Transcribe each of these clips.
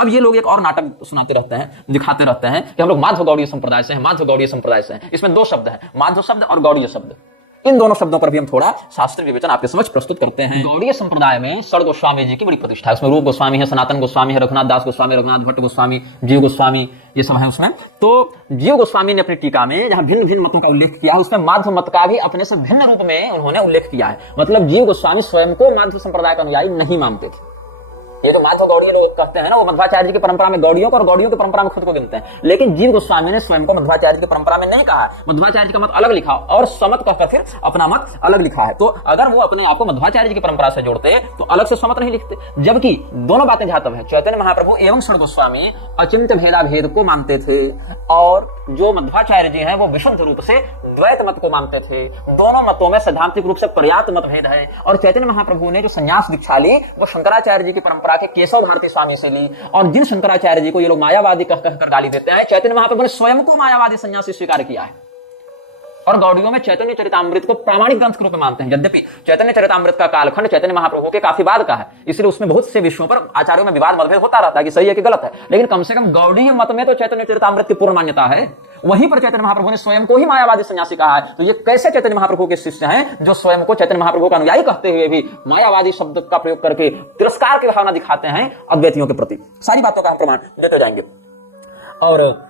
अब ये लोग एक और नाटक सुनाते रहते हैं, दिखाते रहते हैं कि हम लोग माध्व गौड़ीय संप्रदाय से हैं, माध्व गौड़ीय संप्रदाय से हैं। इसमें दो शब्द हैं, माध्व शब्द और गौड़ीय शब्द। इन दोनों शब्दों पर भी हम थोड़ा शास्त्रीय विवेचन आपके समक्ष प्रस्तुत करते हैं। गौड़ीय संप्रदाय में षड गोस्वामी जी की बड़ी प्रतिष्ठा है। उसमें रूप गोस्वामी है, सनातन गोस्वामी है, रघुनाथ दास गोस्वामी, रघुनाथ भट्ट गोस्वामी, जीव गोस्वामी, ये सब है उसमें। तो जीव गोस्वामी ने अपनी टीका में जहां भिन्न भिन्न मतों का उल्लेख किया है, उसमें माध्व मत का भी अपने से भिन्न रूप में उन्होंने उल्लेख किया है। मतलब जीव गोस्वामी स्वयं को माध्व संप्रदाय का अनुयायी नहीं मानते थे। ये जो माध्व गौड़ीय लोग कहते हैं ना, वो मध्वाचार्य जी की परंपरा में गौड़ियों को और गौड़ियों की परंपरा में खुद को गिनते हैं। लेकिन जीव गोस्वामी ने स्वयं को मध्वाचार्य जी की परंपरा में नहीं कहा। मध्वाचार्य जी का मत अलग लिखा और समत कहकर फिर अपना मत अलग लिखा है। तो अगर वो अपने आप को मध्वाचार्य जी की परंपरा से जोड़ते तो अलग से समत नहीं लिखते। जबकि दोनों बातें जातव है। चैतन्य महाप्रभु एवं षड गोस्वामी अचिंत्य भेदा भेद को मानते थे और जो मध्वाचार्य जी हैं वो विशुद्ध रूप से द्वैत मत को मानते थे। दोनों मतों में सैद्धांतिक रूप से पर्याप्त मतभेद है। और चैतन्य महाप्रभु ने जो संन्यास दीक्षा ली वो शंकराचार्य जी की परंपरा के केशव भारती स्वामी से ली। और जिन शंकराचार्य जी को ये लोग मायावादी कहकर गाली देते हैं, चैतन्य महाप्रभु ने स्वयं को मायावादी संन्यासी स्वीकार किया है। और गौड़ियों में चैतन्य चरितामृत को प्रामाणिक ग्रंथ के रूप में मानते हैं। यद्यपि चैतन्य चरितामृत का कालखंड चैतन्य महाप्रभु के काफी बाद का है, इसलिए उसमें बहुत से विषयों पर आचार्यों में विवाद मतभेद होता रहता है कि सही है कि गलत है। लेकिन कम से कम गौड़ीय मत में तो चैतन्य चरितामृत की पूर्ण मान्यता है। वहीं पर चैतन्य महाप्रभु ने स्वयं को ही मायावादी सन्यासी कहा है। तो ये कैसे चैतन्य महाप्रभु के शिष्य हैं जो स्वयं को चैतन्य महाप्रभु का अनुयायी कहते हुए भी मायावादी शब्द का प्रयोग करके तिरस्कार की भावना दिखाते हैं अद्वैतियों के प्रति। सारी बातों का हम प्रमाण देते जाएंगे और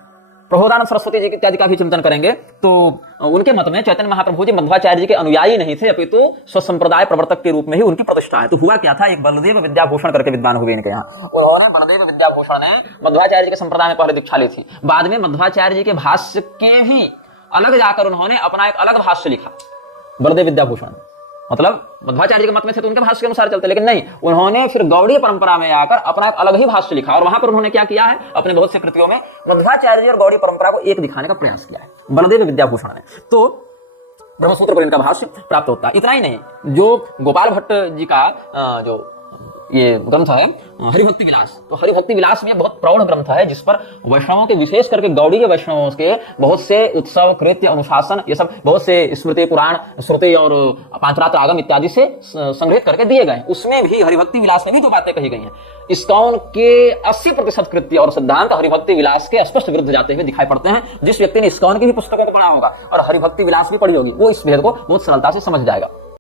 प्रबोधानंद सरस्वती जी इत्यादि का भी चिंतन करेंगे। तो उनके मत में चैतन्य महाप्रभु जी मध्वाचार्य जी के अनुयायी नहीं थे, अपितु स्वसंप्रदाय प्रवर्तक के रूप में ही उनकी प्रतिष्ठा है। तो हुआ क्या था, एक बलदेव विद्याभूषण करके विद्वान हुए इनके यहाँ। उन्होंने बलदेव विद्याभूषण ने मध्वाचार्य जी के संप्रदाय में पहले दीक्षा ली थी। बाद में मध्वाचार्य जी के भाष्य के ही अलग जाकर उन्होंने अपना एक अलग भाष्य लिखा। बलदेव विद्याभूषण मतलब मध्वाचार्य के मत में थे तो उनके भाष्य के अनुसार चलते, लेकिन नहीं, उन्होंने फिर गौड़ीय परंपरा में आकर अपना एक अलग ही भाष्य लिखा। और वहां पर उन्होंने क्या किया है, अपने बहुत से कृतियों में मध्वाचार्य जी और गौड़ीय परंपरा को एक दिखाने का प्रयास किया है बलदेव विद्याभूषण ने। तो ब्रह्मसूत्र पर इनका भाष्य प्राप्त होता है। इतना ही नहीं, जो गोपाल भट्ट जी का जो ये ग्रंथ है हरिभक्ति विलास, तो हरिभक्ति विलास में बहुत प्रौढ़ ग्रंथ है जिस पर वैष्णवों के, विशेष करके गौड़ीय वैष्णवों के बहुत से उत्सव, कृत्य, अनुशासन, ये सब बहुत से स्मृति, पुराण, श्रुति और पांचरात्र आगम इत्यादि से संग्रहित करके दिए गए। उसमें भी हरिभक्ति विलास में भी जो बातें कही गई हैं, इस्कॉन के 80% कृत्य और सिद्धांत हरिभक्ति विलास के स्पष्ट विरुद्ध जाते हुए दिखाई पड़ते हैं। जिस व्यक्ति ने इस्कॉन की भी पुस्तकों को पढ़ा होगा और हरिभक्ति विलास भी पढ़ी होगी, वो इस भेद को बहुत सरलता से समझ जाएगा।